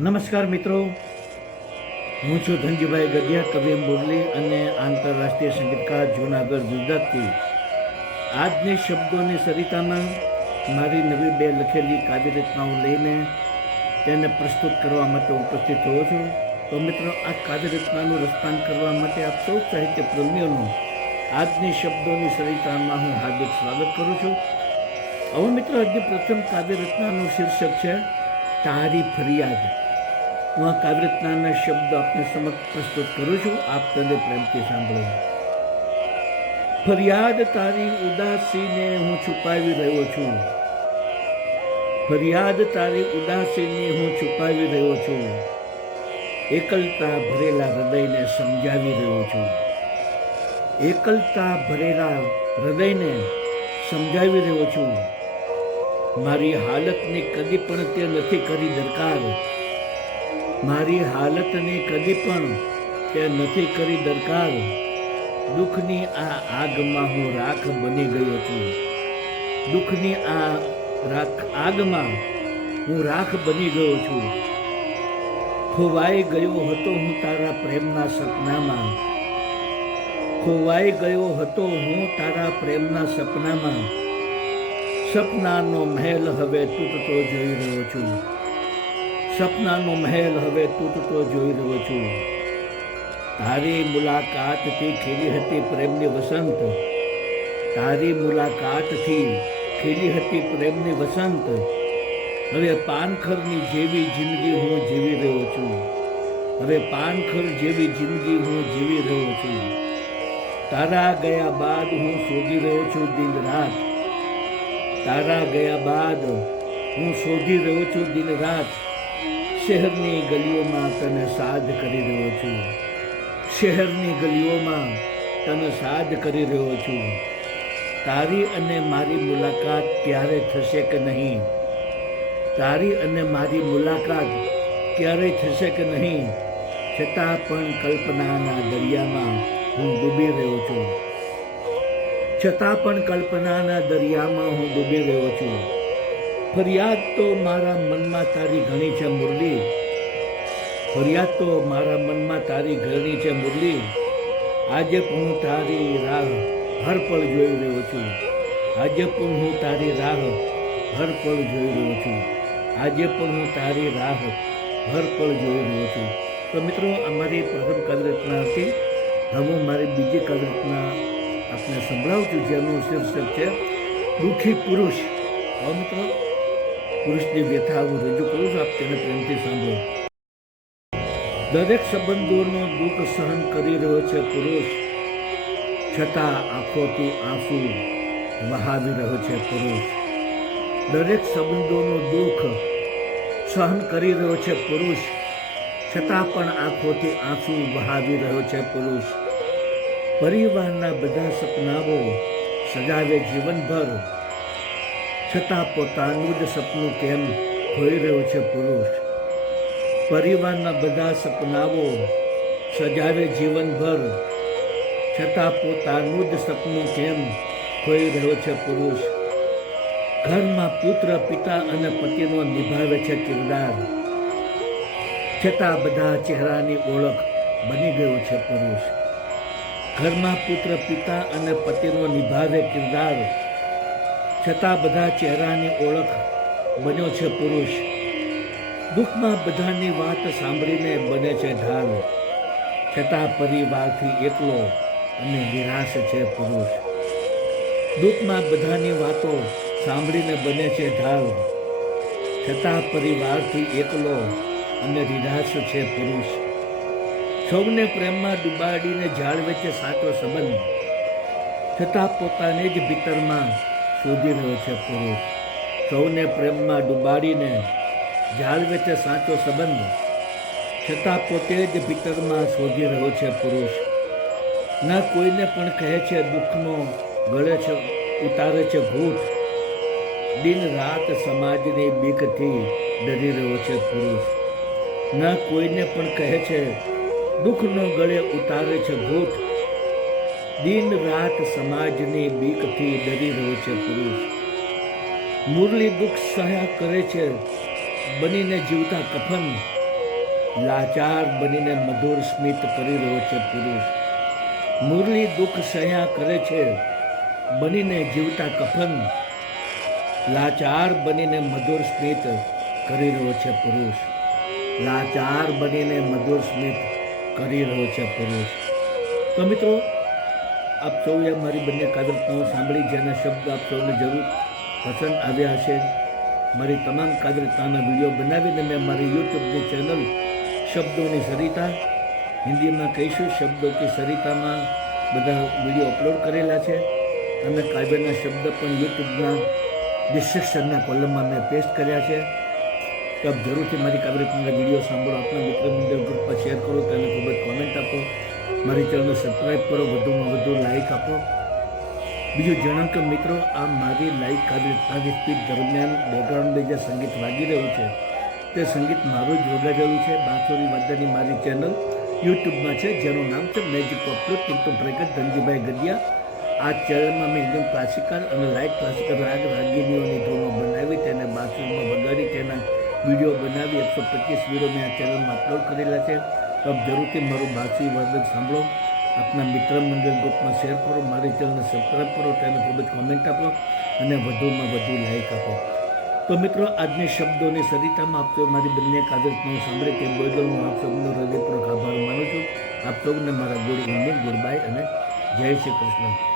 નમસ્કાર મિત્રો, હું છું ધનજીભાઈ ગઢિયા, કવિ બોરલી અને આંતરરાષ્ટ્રીય સંગીતકાર જૂનાગઢ ગુજરાતથી. આજની શબ્દોની સરિતામાં મારી નવી બે લખેલી કાવ્ય રચનાઓ લઈને તેને પ્રસ્તુત કરવા માટે ઉપસ્થિત થયો છું. તો મિત્રો, આ કાવ્ય રચનાનું રસપાન કરવા માટે આપ સૌ સાહિત્ય પ્રેમીઓનું આજની શબ્દોની સરિતામાં હું હાર્દિક સ્વાગત કરું છું. હવે મિત્રો, આજની પ્રથમ કાવ્ય રચનાનું શીર્ષક છે તારી ફરિયાદ. હું આ કાવ્ય રચનાના શબ્દ આપને સમક્ષ પ્રસ્તુત કરું છું, આપ તેને પ્રેમથી સાંભળો. ફરિયાદ તારી ઉદાસીને હું છુપાવી રહ્યો છું. ફરિયાદ તારી ઉદાસીને હું છુપાવી રહ્યો છું. એકલતા ભરેલા હૃદયને સમજાવી રહ્યો છું. એકલતા ભરેલા હૃદયને સમજાવી રહ્યો છું. મારી હાલતની કદી પણ તે નથી કરી દરકાર. મારી હાલતની કદી પણ તે નથી કરી દરકાર. દુઃખની આ આગમાં હું રાખ બની ગયો છું. દુઃખની આ આગમાં હું રાખ બની ગયો છું. ખોવાઈ ગયો હતો હું તારા પ્રેમના સપનામાં. ખોવાઈ ગયો હતો હું તારા પ્રેમના સપનામાં. સપનાનો મહેલ હવે તૂટતો જોઈ રહ્યો છું. સપનાનો મહેલ હવે તૂટતો જોઈ રહ્યો છું. તારી મુલાકાતથી ખીલી હતી પ્રેમની વસંત. તારી મુલાકાતથી ખીલી હતી પ્રેમની વસંત. હવે પાનખરની જેવી જિંદગી હું જીવી રહ્યો છું. હવે પાનખર જેવી જિંદગી હું જીવી રહ્યો છું. તારા ગયા બાદ હું શોધી રહ્યો છું દિન રાત. તારા ગયા બાદ હું શોધી રહ્યો છું દિન રાત. શહેરની ગલીઓમાં તને સાદ કરી રહ્યો છું. શહેરની ગલીઓમાં તને સાદ કરી રહ્યો છું. તારી અને મારી મુલાકાત ક્યારે થશે કે નહીં. તારી અને મારી મુલાકાત ક્યારે થશે કે નહીં. છતાં પણ કલ્પનાના દરિયામાં હું ડૂબી રહ્યો છું. છતાં પણ કલ્પનાના દરિયામાં હું ડૂબી રહ્યો છું. ફરિયાદ તો મારા મનમાં તારી ઘણી છે મુરલી. ફરિયાદ તો મારા મનમાં તારી ઘણી છે મુરલી. આજે પણ હું તારી રાહ હર પળ જોઈ રહ્યો છું. આજે પણ હું તારી રાહ હર પળ જોઈ રહ્યો છું. આજે પણ હું તારી રાહ હર પળ જોઈ રહ્યો છું. તો મિત્રો, અમારી પ્રથમ કાવ્ય રચના હતી. હવે હું મારી બીજી કાવ્ય રચના આપને સંભળાવું છું, જેનું શીર્ષક છે દુઃખી પુરુષ. હવે મિત્રો, પુરુષની વ્યથા હું રજૂ કરું છું, આપ તેને પ્રેમથી સાંભળો. દરેક સંબંધોનો દુઃખ સહન કરી રહ્યો છે પુરુષ. છતાં આંખોથી આંસુ વહાવી રહ્યો છે પુરુષ. દરેક સંબંધોનો દુઃખ સહન કરી રહ્યો છે પુરુષ. છતાં પણ આંખોથી આંસુ વહાવી રહ્યો છે પુરુષ. પરિવારના બધા સપનાઓ સજાવે જીવનભર. છતાં પોતાનું જ સપનું કેમ ખોઈ રહ્યો છે પુરુષ. પરિવારના બધા સપનાઓ સજાવે જીવનભર. છતાં પોતાનું જ સપનું કેમ ખોઈ રહ્યો છે પુરુષ. ઘરમાં પુત્ર, પિતા અને પતિનો નિભાવે છે કિરદાર. છતાં બધા ચહેરાની ઓળખ બની ગયો છે પુરુષ. ઘરમાં પુત્ર, પિતા અને પતિનો નિભાવે કિરદાર. છતાં બધા ચહેરાની ઓળખ બન્યો છે પુરુષ. દુઃખમાં બધાની વાત સાંભળીને બને છે ઢાલ. છતાં પરિવારથી એકલો અને નિરાશ છે પુરુષ. દુઃખમાં બધાની વાતો સાંભળીને બને છે ઢાલ. છતાં પરિવારથી એકલો અને નિરાશ છે પુરુષ. સૌને પ્રેમમાં ડૂબાડીને જાળવે છે સાચો સંબંધ. છતાં પોતાને જ ભીતરમાં શોધી રહ્યો છે પુરુષ. સૌને પ્રેમમાં ડૂબાડીને જાળવે છે સાચો સંબંધ. છતાં પોતે જ ભીતરમાં શોધી રહ્યો છે પુરુષ. ન કોઈને પણ કહે છે દુઃખનો ગળે છે ઉતારે છે ભૂત. દિન રાત સમાજની બીકથી ડરી રહ્યો છે પુરુષ. ન કોઈને પણ કહે છે દુઃખનો ગળે ઉતારે છે ભૂત. દિન રાત સમાજની બીકથી ડરી રહ્યો છે પુરુષ. મુરલી દુઃખ સહ્યા કરે છે બનીને જીવતા કફન. લાચાર બનીને મધુર સ્મિત કરી રહ્યો છે પુરુષ. મુરલી દુઃખ સહ્યા કરે છે બનીને જીવતા કફન. લાચાર બનીને મધુર સ્મિત કરી રહ્યો છે પુરુષ. લાચાર બનીને મધુર સ્મિત કરી રહ્યો છે પુરુષ. તો મિત્રો, આપ સૌએ મારી બંને કાદરતાઓ સાંભળી, જેના શબ્દ આપ સૌને જરૂર પસંદ આવ્યા હશે. મારી તમામ કાદરતાના વિડીયો બનાવીને મેં મારી યુટ્યુબની ચેનલ શબ્દોની સરિતા, હિન્દીમાં કહીશું શબ્દો કી સરિતામાં બધા વિડીયો અપલોડ કરેલા છે. અને કાવ્યના શબ્દ પણ યુટ્યુબના ડિસ્ક્રિપ્શનના કોલમમાં મેં પેસ્ટ કર્યા છે. તો આપ જરૂરથી મારી કાવ્યના વિડીયો સાંભળો, આપણા મિત્ર મંડળ ગ્રુપમાં શેર કરો, તેને ખૂબ જ કોમેન્ટ આપો, મારી ચેનલને સબસ્ક્રાઈબ કરો, વધુમાં વધુ લાઈક આપો. બીજું જણાવ કે મિત્રો, આ મારી લાઈક કાવ્યતાની સ્પીચ દરમિયાન બેકગ્રાઉન્ડમાં જે સંગીત વાગી રહ્યું છે તે સંગીત મારું જ વગાડેલું છે. બાંસુરી વાદ્યની મારી ચેનલ યુટ્યુબમાં છે, જેનું નામ છે મેજિક પોપ્યુલર કિંતુ બ્રેકટ ધનજીભાઈ ગઢિયા. આ ચેનલમાં મેં એકદમ ક્લાસિકલ અને લાઇટ ક્લાસિકલ રાગીનીઓની ધૂનો બનાવી, તેને બાંસુરીમાં વગાડી, તેના વિડીયો બનાવી 125 વિડીયો મેં આ ચેનલમાં અપલોડ કરેલા છે. તો આપ જરૂરથી મારું બાંસુરી વાદક સાંભળો, આપના મિત્ર મંડળ ગ્રુપમાં શેર કરો, મારી ચેનલને સબસ્ક્રાઈબ કરો, તેને ખૂબ જ કોમેન્ટ આપો અને વધુમાં વધુ લાઈક આપો. તો મિત્રો, આજની શબ્દોની સરિતામાં આપ સૌ મારી બંને કાદરતાઓ સાંભળી તે બદલ હું આપ સૌનો હૃદયપૂર્વક આભાર માનું છું. આપ સૌને મારા ગુડ ઇવનિંગ, ગુડ બાય અને જય શ્રી કૃષ્ણ.